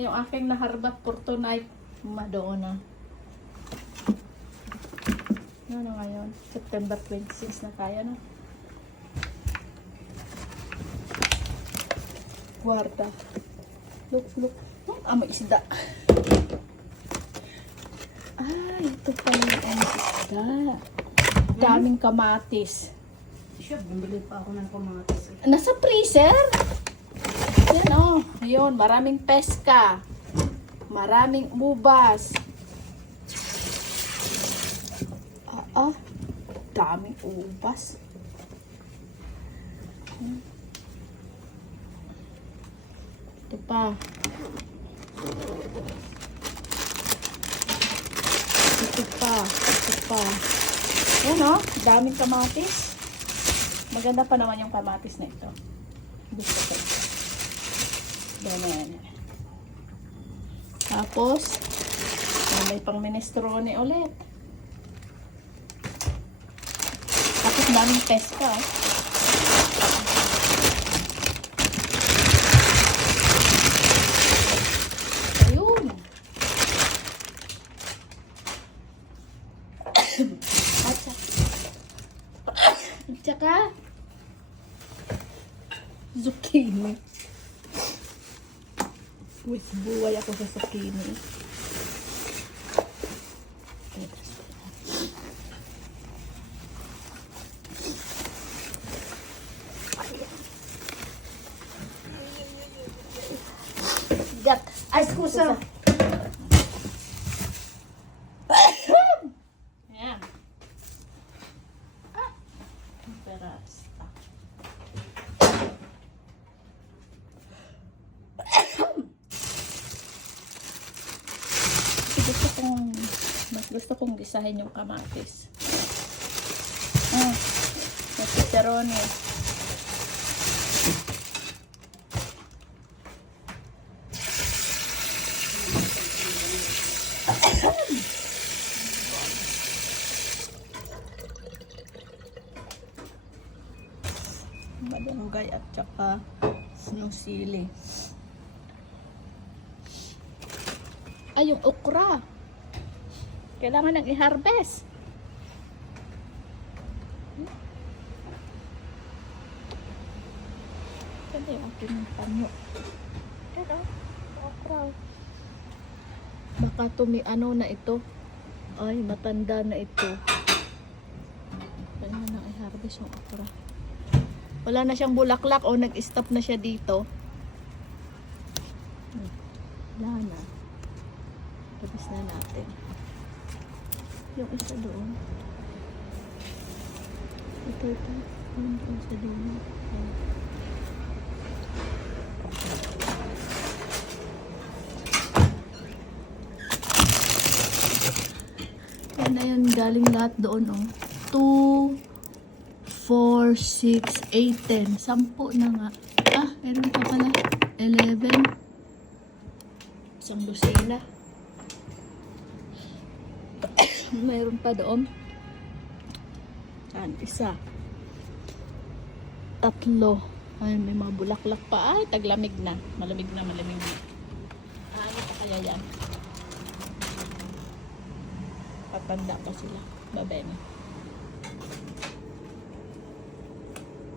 Yung aking naharbat for tonight, doon na. Ano ngayon? September 26 na kaya na. Guarda. Look. May isda. Ay, ito pala yung isda. Daming kamatis. Siya, bumili pa ako ng kamatis. Nasa freezer? Yan oh. Ayun, maraming peska. Maraming ubas. Daming ubas. Ito pa. Ito pa. Yan oh, daming kamatis. Maganda pa naman yung kamatis na ito. Gusto ko ito. Ganyan. Tapos, may pang minestrone ulit. Tapos daming peska. Ayun. At saka zucchini. With buhay ako sa zucchini. Gat. Ay, skusa. Ayan. Perasta. Gusto kong gisahin yung kamatis. Pepperoni. Malunggay at saka sinusili. Ay, yung okra. Kailangan nang i-harvest. Ito yung aking panyo. Ito, okra. Baka ano na ito. Ay, matanda na ito. Kailangan nang i-harvest yung okra. Wala na siyang bulaklak o nag-stop na siya dito. Wala na. Tapos na natin. Yung isa doon. Ito. Doon sa doon. Yan na yan. Galing lahat doon. 2, 4, 6, 8, 10. 10 na nga. Meron pa pala. 11. Isang dosina. Mayroon pa doon. Isa. 3. Ay, may mga bulaklak pa. Ay, taglamig na. Malamig na. Ano pa kaya yan? Patanda pa sila. Babay mo.